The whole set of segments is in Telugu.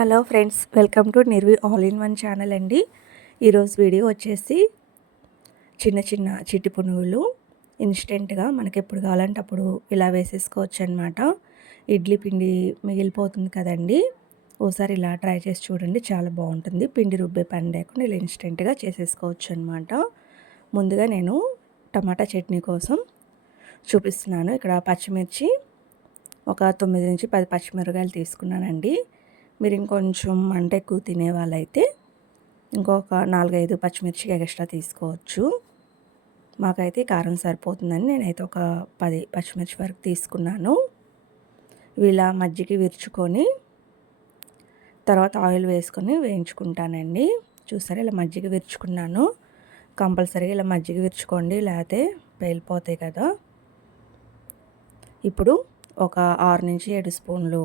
Hello friends, welcome to Nirvi all in one channel అండి. ఈరోజు వీడియో వచ్చేసి చిన్న చిన్న చిట్టి పునుగులు ఇన్స్టెంట్గా మనకి ఎప్పుడు కావాలంటే అప్పుడు ఇలా వేసేసుకోవచ్చు అనమాట. ఇడ్లీ పిండి మిగిలిపోతుంది కదండి, ఓసారి ఇలా ట్రై చేసి చూడండి, చాలా బాగుంటుంది. పిండి రుబ్బే పని లేకుండా ఇలా ఇన్స్టెంట్గా చేసేసుకోవచ్చు అనమాట. ముందుగా నేను టమాటా చట్నీ కోసం చూపిస్తున్నాను. ఇక్కడ పచ్చిమిర్చి ఒక 9 నుంచి 10 పచ్చిమిరపకాయలు తీసుకున్నానండి. మీరు ఇంకొంచెం మంట ఎక్కువ తినే వాళ్ళైతే ఇంకొక 4-5 పచ్చిమిర్చి ఎక్స్ట్రా తీసుకోవచ్చు. మాకైతే కారం సరిపోతుందని నేనైతే ఒక 10 పచ్చిమిర్చి వరకు తీసుకున్నాను. ఇలా మజ్జిగ విరుచుకొని తర్వాత ఆయిల్ వేసుకొని వేయించుకుంటానండి. చూసారా, ఇలా మజ్జిగ విరుచుకున్నాను. కంపల్సరీగా ఇలా మజ్జిగ విరుచుకోండి, లేకపోతే పేలిపోతాయి కదా. ఇప్పుడు ఒక 6 నుంచి 7 స్పూన్లు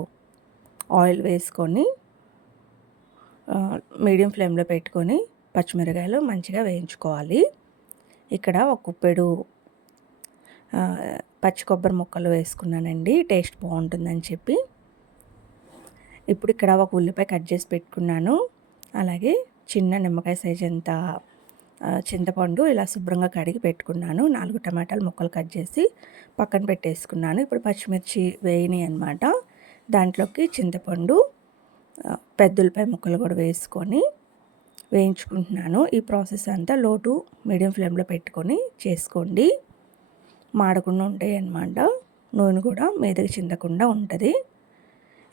ఆయిల్ వేసుకొని మీడియం ఫ్లేమ్లో పెట్టుకొని పచ్చిమిరకాయలు మంచిగా వేయించుకోవాలి. ఇక్కడ ఒక కుప్పెడు పచ్చి కొబ్బరి ముక్కలు వేసుకున్నానండి, టేస్ట్ బాగుంటుందని చెప్పి. ఇప్పుడు ఇక్కడ ఒక ఉల్లిపాయ కట్ చేసి పెట్టుకున్నాను. అలాగే చిన్న నిమ్మకాయ సైజ్ అంత చింతపండు ఇలా శుభ్రంగా కడిగి పెట్టుకున్నాను. 4 టమాటాలు ముక్కలు కట్ చేసి పక్కన పెట్టేసుకున్నాను. ఇప్పుడు పచ్చిమిర్చి వేయినాయి అన్నమాట. దాంట్లోకి చింతపండు, పెద్ద ఉల్లిపాయ ముక్కలు కూడా వేసుకొని వేయించుకుంటున్నాను. ఈ ప్రాసెస్ అంతా లో టు మీడియం ఫ్లేమ్లో పెట్టుకొని చేసుకోండి. మాడకుండా ఉంటాయి అన్నమాట. నూనె కూడా మీదకి చిందకుండా ఉంటుంది.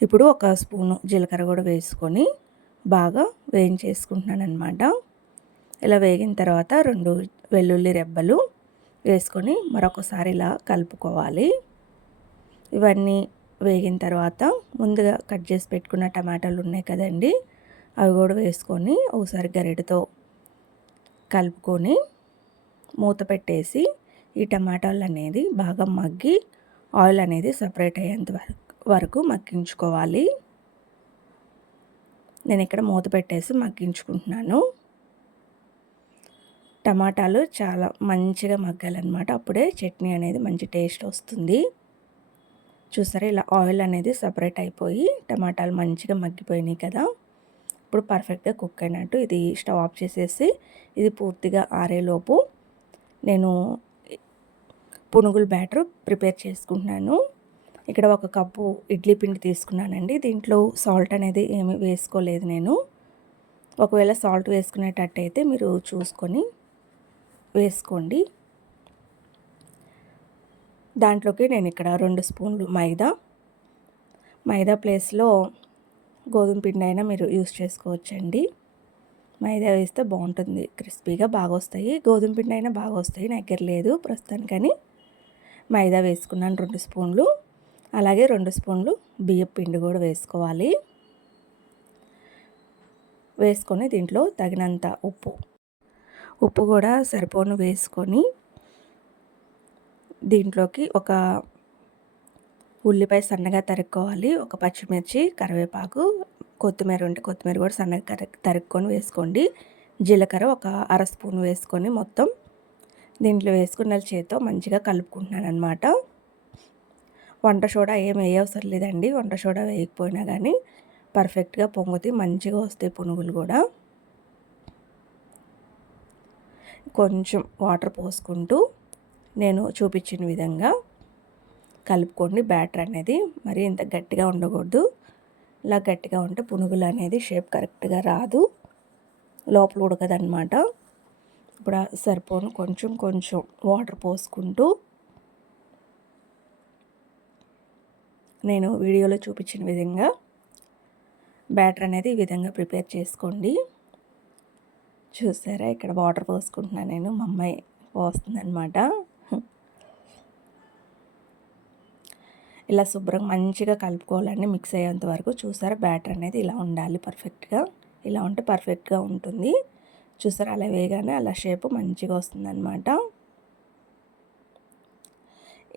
ఇప్పుడు ఒక స్పూను జీలకర్ర కూడా వేసుకొని బాగా వేయించేసుకుంటున్నాను అన్నమాట. ఇలా వేగిన తర్వాత 2 వెల్లుల్లి రెబ్బలు వేసుకొని మరొకసారి ఇలా కలుపుకోవాలి. ఇవన్నీ వేగిన తర్వాత ముందుగా కట్ చేసి పెట్టుకున్న టమాటాలు ఉన్నాయి కదండి, అవి కూడా వేసుకొని ఒకసారి గరిటెతో కలుపుకొని మూత పెట్టేసి ఈ టమాటాలు అనేది బాగా మగ్గి ఆయిల్ అనేది సపరేట్ అయ్యేంత వరకు మగ్గించుకోవాలి. నేను ఇక్కడ మూత పెట్టేసి మగ్గించుకుంటున్నాను. టమాటాలు చాలా మంచిగా మగ్గాలన్నమాట, అప్పుడే చట్నీ అనేది మంచి టేస్ట్ వస్తుంది. చూసారా, ఇలా ఆయిల్ అనేది సపరేట్ అయిపోయి టమాటాలు మంచిగా మగ్గిపోయినాయి కదా. ఇప్పుడు పర్ఫెక్ట్గా కుక్ అయినట్టు. ఇది స్టవ్ ఆఫ్ చేసేసి ఇది పూర్తిగా ఆరేలోపు నేను పునుగుల బ్యాటర్ ప్రిపేర్ చేసుకుంటున్నాను. ఇక్కడ ఒక కప్పు ఇడ్లీ పిండి తీసుకున్నానండి. దీంట్లో సాల్ట్ అనేది ఏమీ వేసుకోలేదు నేను. ఒకవేళ సాల్ట్ వేసుకునేటట్టయితే మీరు చూసుకొని వేసుకోండి. దాంట్లోకి నేను ఇక్కడ 2 స్పూన్లు మైదా ప్లేస్లో గోధుమ పిండి అయినా మీరు యూస్ చేసుకోవచ్చండి. మైదా వేస్తే బాగుంటుంది, క్రిస్పీగా బాగా వస్తాయి. గోధుమ పిండి అయినా బాగా వస్తాయి, నా దగ్గర లేదు ప్రస్తుతానికని మైదా వేసుకున్నాను 2 స్పూన్లు. అలాగే 2 స్పూన్లు బియ్యం పిండి కూడా వేసుకోవాలి. వేసుకొని దీంట్లో తగినంత ఉప్పు కూడా సరిపోను వేసుకొని దీంట్లోకి ఒక ఉల్లిపాయ సన్నగా తరుక్కోవాలి, ఒక పచ్చిమిర్చి, కరివేపాకు, కొత్తిమీర ఉంటే కొత్తిమీర కూడా సన్నగా తరుక్కొని వేసుకోండి. జీలకర్ర ఒక 1/2 స్పూన్ వేసుకొని మొత్తం దీంట్లో వేసుకున్న చేతితో మంచిగా కలుపుకుంటున్నాను అనమాట. వంట సోడా ఏం వేయవసరం లేదండి. వంట సోడా వేయకపోయినా కానీ పర్ఫెక్ట్గా పొంగుతి మంచిగా వస్తాయి పునుగులు కూడా. కొంచెం వాటర్ పోసుకుంటూ నేను చూపించిన విధంగా కలుపుకోండి. బ్యాటర్ అనేది మరి ఇంత గట్టిగా ఉండకూడదు. ఇలా గట్టిగా ఉంటే పునుగులు అనేది షేప్ కరెక్ట్గా రాదు, లోపల ఉడకదనమాట. ఇప్పుడు సరిపోను కొంచెం వాటర్ పోసుకుంటూ నేను వీడియోలో చూపించిన విధంగా బ్యాటర్ అనేది ఈ విధంగా ప్రిపేర్ చేసుకోండి. చూసారా, ఇక్కడ వాటర్ పోసుకుంటున్నాను నేను, మా అమ్మాయి పోస్తుందన్నమాట. ఇలా శుభ్రంగా మంచిగా కలుపుకోవాలండి, మిక్స్ అయ్యేంత వరకు. చూసారా, బ్యాటర్ అనేది ఇలా ఉండాలి పర్ఫెక్ట్గా. ఇలా ఉంటే పర్ఫెక్ట్గా ఉంటుంది. చూసారా, అలా వేయగానే అలా షేప్ మంచిగా వస్తుందన్నమాట.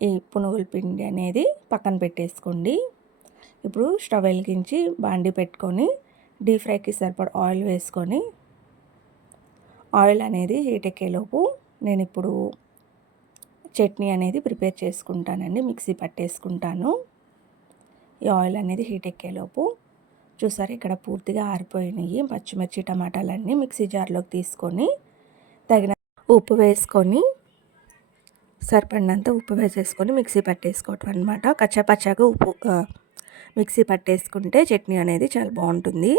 ఈ పునుగుల పిండి అనేది పక్కన పెట్టేసుకోండి. ఇప్పుడు స్టవ్ వెలిగించి బాండీ పెట్టుకొని డీప్ ఫ్రైకి సరిపడా ఆయిల్ వేసుకొని ఆయిల్ అనేది హీట్ ఎక్కేలోపు నేను ఇప్పుడు చట్నీ అనేది ప్రిపేర్ చేసుకుంటానండి, మిక్సీ పట్టేసుకుంటాను. ఈ ఆయిల్ అనేది హీట్ ఎక్కేలోపు చూసారు ఇక్కడ పూర్తిగా ఆరిపోయినాయి పచ్చిమిర్చి టమాటాలన్నీ. మిక్సీ జార్లోకి తీసుకొని తగిన ఉప్పు వేసుకొని సరిపడినంత ఉప్పు వేసేసుకొని మిక్సీ పట్టేసుకోవటం అనమాట. కచ్చాపచ్చాగా మిక్సీ పట్టేసుకుంటే చట్నీ అనేది చాలా బాగుంటుంది.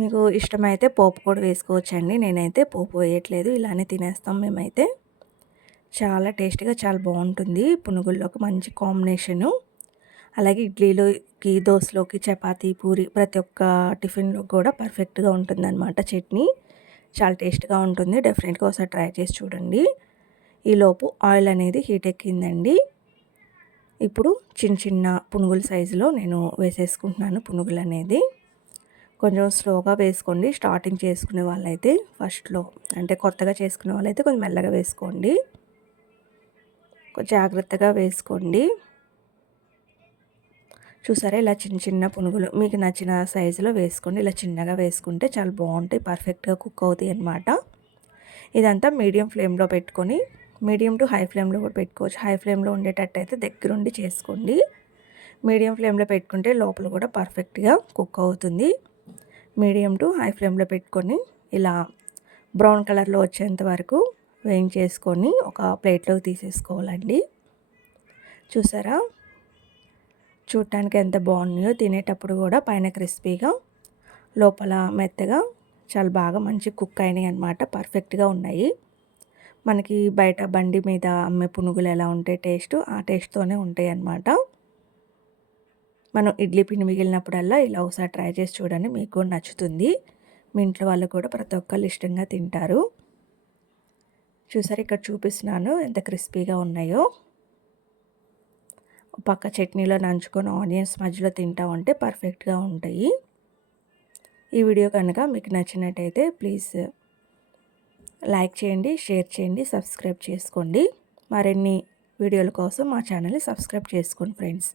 మీకు ఇష్టమైతే పోపు కూడా వేసుకోవచ్చండి. నేనైతే పోపు వేయట్లేదు, ఇలానే తినేస్తాం మేమైతే. చాలా టేస్టీగా చాలా బాగుంటుంది. పునుగుల్లోకి మంచి కాంబినేషను. అలాగే ఇడ్లీలోకి, దోశలోకి, చపాతీ, పూరి ప్రతి ఒక్క టిఫిన్లో కూడా పర్ఫెక్ట్గా ఉంటుందన్నమాట చట్నీ. చాలా టేస్ట్గా ఉంటుంది. డెఫినెట్గా ఒకసారి ట్రై చేసి చూడండి. ఈలోపు ఆయిల్ అనేది హీట్ ఎక్కిందండి. ఇప్పుడు చిన్న చిన్న పునుగుల సైజులో నేను వేసేసుకుంటున్నాను. పునుగులు అనేది కొంచెం స్లోగా వేసుకోండి. స్టార్టింగ్ చేసుకునే వాళ్ళైతే ఫస్ట్లో, అంటే కొత్తగా చేసుకునే వాళ్ళైతే కొంచెం మెల్లగా వేసుకోండి. కొంచెం జాగ్రత్తగా వేసుకోండి. చూసారా ఇలా చిన్న చిన్న పునుగులు మీకు నచ్చిన సైజులో వేసుకోండి. ఇలా చిన్నగా వేసుకుంటే చాలా బాగుంటాయి, పర్ఫెక్ట్గా కుక్ అవుతాయి అన్నమాట. ఇదంతా మీడియం ఫ్లేమ్లో పెట్టుకొని, మీడియం టు హై ఫ్లేమ్లో కూడా పెట్టుకోవచ్చు. హై ఫ్లేమ్లో ఉండేటట్టయితే దగ్గరుండి చేసుకోండి. మీడియం ఫ్లేమ్లో పెట్టుకుంటే లోపల కూడా పర్ఫెక్ట్గా కుక్ అవుతుంది. మీడియం టు హై ఫ్లేమ్లో పెట్టుకొని ఇలా బ్రౌన్ కలర్లో వచ్చేంత వరకు వేయించేసుకొని ఒక ప్లేట్లోకి తీసేసుకోవాలండి. చూసారా చూడటానికి ఎంత బాగున్నాయో, తినేటప్పుడు కూడా పైన క్రిస్పీగా లోపల మెత్తగా చాలా బాగా మంచి కుక్ అయినాయి అన్నమాట. పర్ఫెక్ట్గా ఉన్నాయి. మనకి బయట బండి మీద అమ్మే పునుగులు ఎలా ఉంటాయి టేస్ట్, ఆ టేస్ట్తోనే ఉంటాయి అన్నమాట. మనం ఇడ్లీ పిండి మిగిలినప్పుడల్లా ఇలా ఒకసారి ట్రై చేసి చూడండి, మీకు కూడా నచ్చుతుంది. మీ ఇంట్లో వాళ్ళు కూడా ప్రతి ఒక్కళ్ళు ఇష్టంగా తింటారు. చూసారు ఇక్కడ చూపిస్తున్నాను ఎంత క్రిస్పీగా ఉన్నాయో. పక్క చట్నీలో నంచుకొని ఆనియన్స్ మధ్యలో తింటా ఉంటే పర్ఫెక్ట్గా ఉంటాయి. ఈ వీడియో కనుక మీకు నచ్చినట్టయితే ప్లీజ్ లైక్ చేయండి, షేర్ చేయండి, సబ్స్క్రైబ్ చేసుకోండి. మరిన్ని వీడియోల కోసం మా ఛానల్ని సబ్స్క్రైబ్ చేసుకోండి ఫ్రెండ్స్.